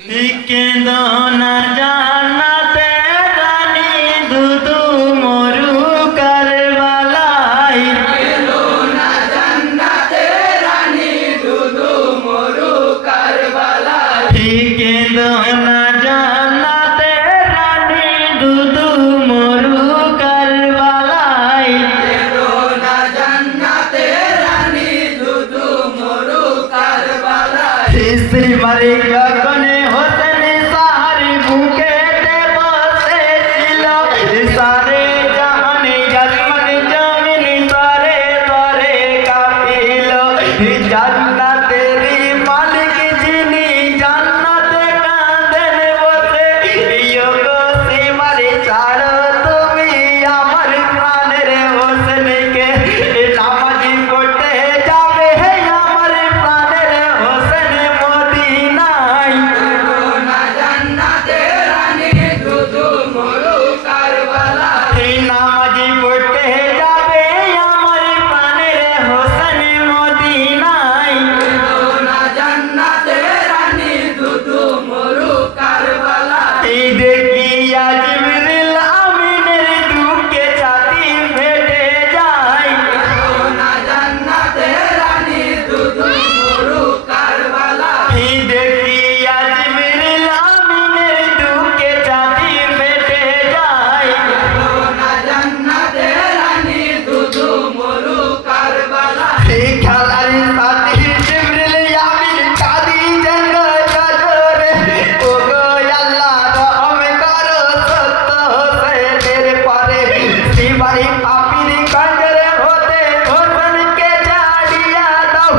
কেঁদো না জান্নাতে রানী দুদু মরু কারবালায় কেঁদো না জান্নাতে রানী দুদু মরু কারবালায় কেঁদো না জান্নাতে রানী দুদু মরু কারবালায় কেঁদো না জান্নাতে রানী দুদু মরু কারবালায় স্ত্রী মারি গগনে হোসেন সাহারি বুকেতে বসেছিল সারে জাহানে আসমান জমিন তরে তরে কাঁপিল জান্নাতেরই মালিক যিনি জান্নাতে কাঁদেন বসে ইয়োগো সীমারে ছাড়ো তুমি আমার প্রাণের হোসেনকে নামাজি পড়তে যাবে আমার প্রাণের হোসেন মদিনায় কেঁদো না জান্নাতে রানী দুদু মরু কারবালায় নামাজি পড়তে যাবে আমার প্রাণের হোসেন মদিনায় কেঁদো না জান্নাতে রানী দুদু মরু কারবালায় দেখিয়া জিবরিল আমিনের দুঃখে ছাতি ফেটে যায় কেঁদো না জান্নাতে রানী দুদু মরু কারবালায় দেখিয়া জিবরিল আমিনের দুঃখে ছাতি ফেটে যায় কেঁদো না জান্নাতে রানী দুদু মরু কারবালায় খেলার সাথী জিবরিল আমিন কাঁদি জঙ্গ জোরে ও গো আল্লাহ রহম করো সত্য হোসেনের পরে শিবাই পাপির কঞ্জরে হতে হোসেনকে ছাড়িয়া দাও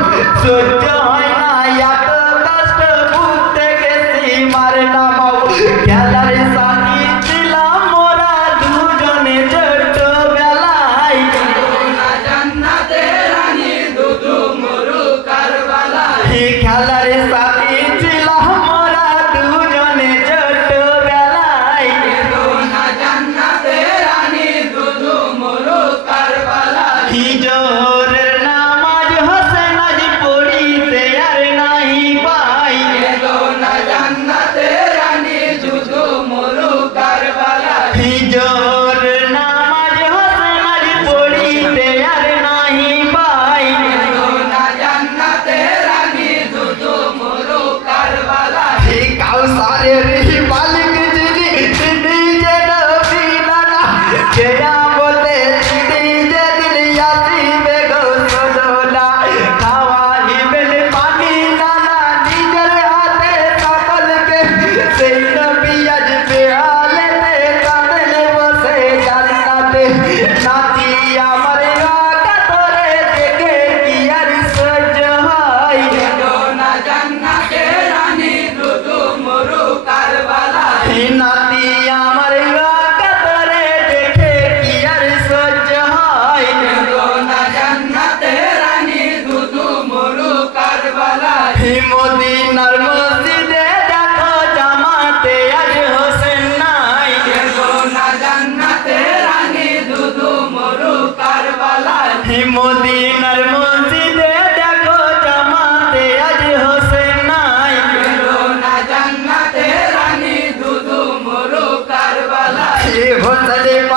সহ্য হয় না এত কষ্ট বুক থেকে সীমার নামাও খেলার সাথী ছিলাম মোরা দুজনে ছোটবেলায় কেঁদো না জান্নাতে রানী দুদু মরু কারবালায় খেলার সাথী ছিলাম মোরা দুজনে ছোটবেলায় কেঁদো না জান্নাতে রানী দুদু মরু কারবালায় জোহরের নামাজ হোসেন আজ পড়িতে আর নাই পাই কেঁদো না জান্নাতে রানী দুদু মরু কারবালায় জোহরের নামাজ হোসেন আজ পড়িতে আর নাই পাই কেঁদো না জান্নাতে রানী দুদু মরু কারবালায় কাউসারের মালিক যিনি তিনি যে নবী নানা কেয়ামতে তিনি যে দিন আসিবে গো সজনা খাওয়াইবেন পানি নানা নিজের হাতে সকলকে সেই নবী আজ বেহালেতে কাঁদেন বসে জান্নাতে নাতি আমার কাতরে দেখে কি আর সহ্য হয় কেঁদো না জান্নাতে রানী দুদু মরু কারবালায় নাতি আমার কাতরে দেখে কি আর সহ্য হয় কেঁদো না জান্নাতে রানী দুদু মরু কারবালায় মদিনার মসজিদে দেখো জামাতে আজ হোসেন নাই কেঁদো না জান্নাতে রানী দুদু মরু কারবালায় মদিনার মসজিদে দেখো জামাতে আজ হোসেন নাই কেঁদো না জান্নাতে রানী দুদু মরু কারবালায় হোসেন